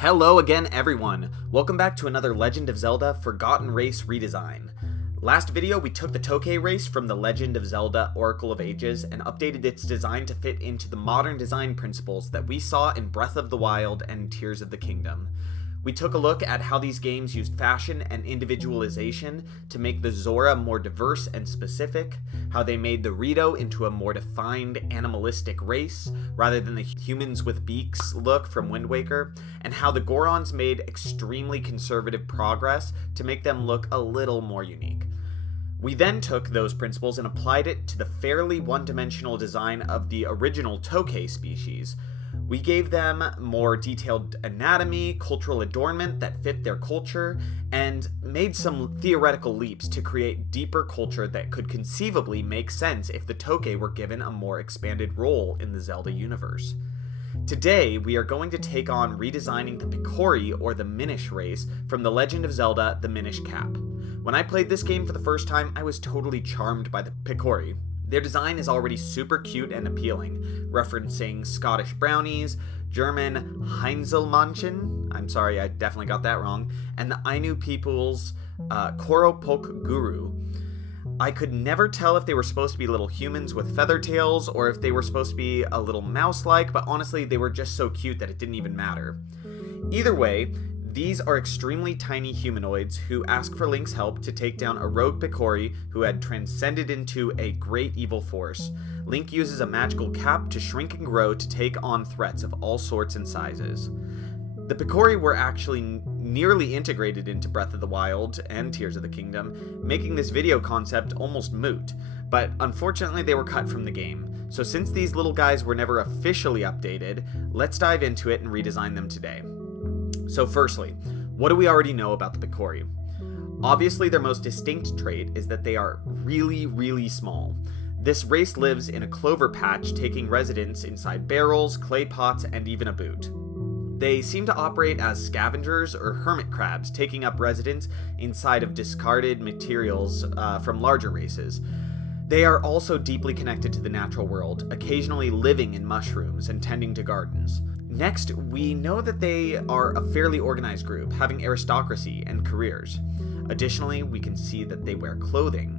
Hello again, everyone! Welcome back to another Legend of Zelda Forgotten Race redesign. Last video, we took the Tokay race from the Legend of Zelda Oracle of Ages and updated its design to fit into the modern design principles that we saw in Breath of the Wild and Tears of the Kingdom. We took a look at how these games used fashion and individualization to make the Zora more diverse and specific, how they made the Rito into a more defined animalistic race, rather than the humans with beaks look from Wind Waker, and how the Gorons made extremely conservative progress to make them look a little more unique. We then took those principles and applied it to the fairly one-dimensional design of the original Tokay species. We gave them more detailed anatomy, cultural adornment that fit their culture, and made some theoretical leaps to create deeper culture that could conceivably make sense if the Tokay were given a more expanded role in the Zelda universe. Today, we are going to take on redesigning the Picori or the Minish race from the Legend of Zelda the Minish Cap. When I played this game for the first time, I was totally charmed by the Picori. Their design is already super cute and appealing, referencing Scottish brownies, German Heinzelmännchen, I'm sorry, I definitely got that wrong, and the Ainu people's Koropok Guru. I could never tell if they were supposed to be little humans with feather tails or if they were supposed to be a little mouse-like, but honestly, they were just so cute that it didn't even matter. Either way, these are extremely tiny humanoids who ask for Link's help to take down a rogue Picori who had transcended into a great evil force. Link uses a magical cap to shrink and grow to take on threats of all sorts and sizes. The Picori were actually nearly integrated into Breath of the Wild and Tears of the Kingdom, making this video concept almost moot, but unfortunately they were cut from the game. So since these little guys were never officially updated, let's dive into it and redesign them today. So firstly, what do we already know about the Picori? Obviously, their most distinct trait is that they are really, really small. This race lives in a clover patch, taking residence inside barrels, clay pots, and even a boot. They seem to operate as scavengers or hermit crabs, taking up residence inside of discarded materials from larger races. They are also deeply connected to the natural world, occasionally living in mushrooms and tending to gardens. Next, we know that they are a fairly organized group, having aristocracy and careers. Additionally, we can see that they wear clothing.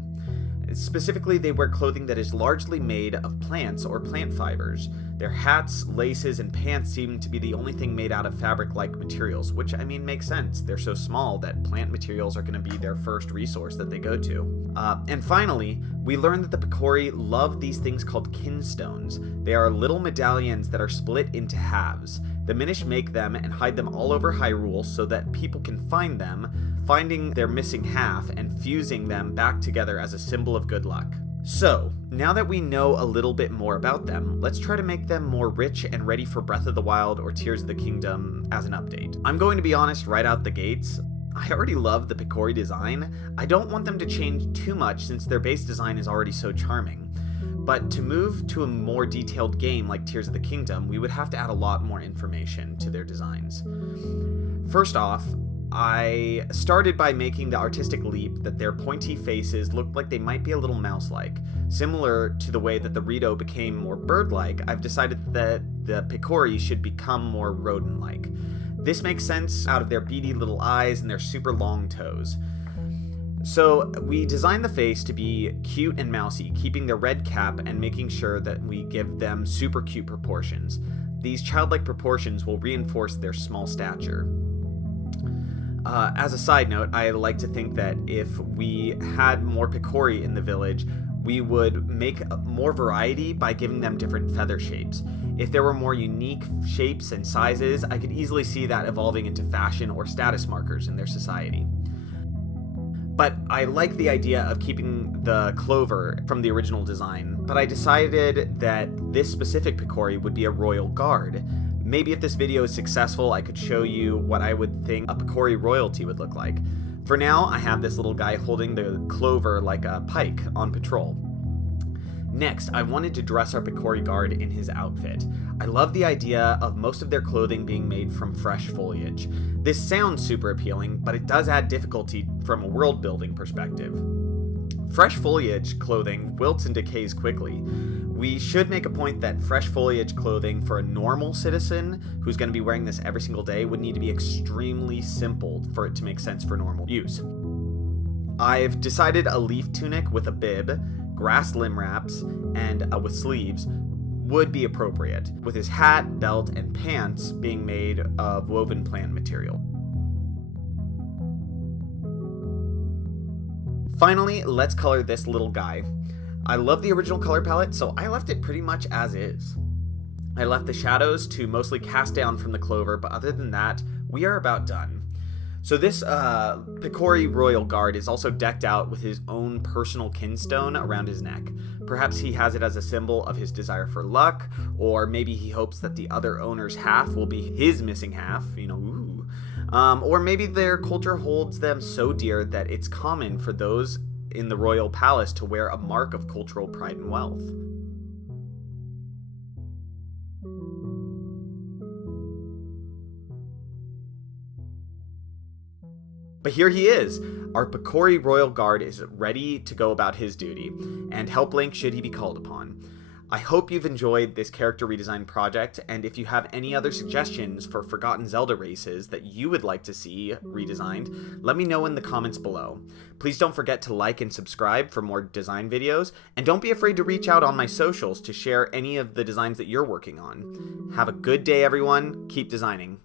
Specifically, they wear clothing that is largely made of plants or plant fibers. Their hats, laces, and pants seem to be the only thing made out of fabric-like materials, which, makes sense. They're so small that plant materials are going to be their first resource that they go to. And finally, we learn that the Picori love these things called kinstones. They are little medallions that are split into halves. The Minish make them and hide them all over Hyrule so that people can find them, finding their missing half and fusing them back together as a symbol of good luck. So, now that we know a little bit more about them, let's try to make them more rich and ready for Breath of the Wild or Tears of the Kingdom as an update. I'm going to be honest right out the gates, I already love the Picori design. I don't want them to change too much since their base design is already so charming. But to move to a more detailed game like Tears of the Kingdom, we would have to add a lot more information to their designs. First off, I started by making the artistic leap that their pointy faces looked like they might be a little mouse-like. Similar to the way that the Rito became more bird-like, I've decided that the Picori should become more rodent-like. This makes sense out of their beady little eyes and their super long toes. So we designed the face to be cute and mousy, keeping their red cap and making sure that we give them super cute proportions. These childlike proportions will reinforce their small stature. As a side note, I like to think that if we had more Picori in the village, we would make more variety by giving them different feather shapes. If there were more unique shapes and sizes, I could easily see that evolving into fashion or status markers in their society. But I like the idea of keeping the clover from the original design, but I decided that this specific Picori would be a royal guard. Maybe if this video is successful, I could show you what I would think a Picori royalty would look like. For now, I have this little guy holding the clover like a pike on patrol. Next, I wanted to dress our Picori guard in his outfit. I love the idea of most of their clothing being made from fresh foliage. This sounds super appealing, but it does add difficulty from a world-building perspective. Fresh foliage clothing wilts and decays quickly. We should make a point that fresh foliage clothing for a normal citizen who's going to be wearing this every single day would need to be extremely simple for it to make sense for normal use. I've decided a leaf tunic with a bib, grass limb wraps, and with sleeves would be appropriate, with his hat, belt, and pants being made of woven plant material. Finally, let's color this little guy. I love the original color palette, so I left it pretty much as is. I left the shadows to mostly cast down from the clover, but other than that, we are about done. So this Picori Royal Guard is also decked out with his own personal kinstone around his neck. Perhaps he has it as a symbol of his desire for luck, or maybe he hopes that the other owner's half will be his missing half, ooh. Or maybe their culture holds them so dear that it's common for those in the royal palace to wear a mark of cultural pride and wealth. But here he is. Our Picori Royal Guard is ready to go about his duty, and help Link should he be called upon. I hope you've enjoyed this character redesign project, and if you have any other suggestions for Forgotten Zelda races that you would like to see redesigned, let me know in the comments below. Please don't forget to like and subscribe for more design videos, and don't be afraid to reach out on my socials to share any of the designs that you're working on. Have a good day, everyone. Keep designing.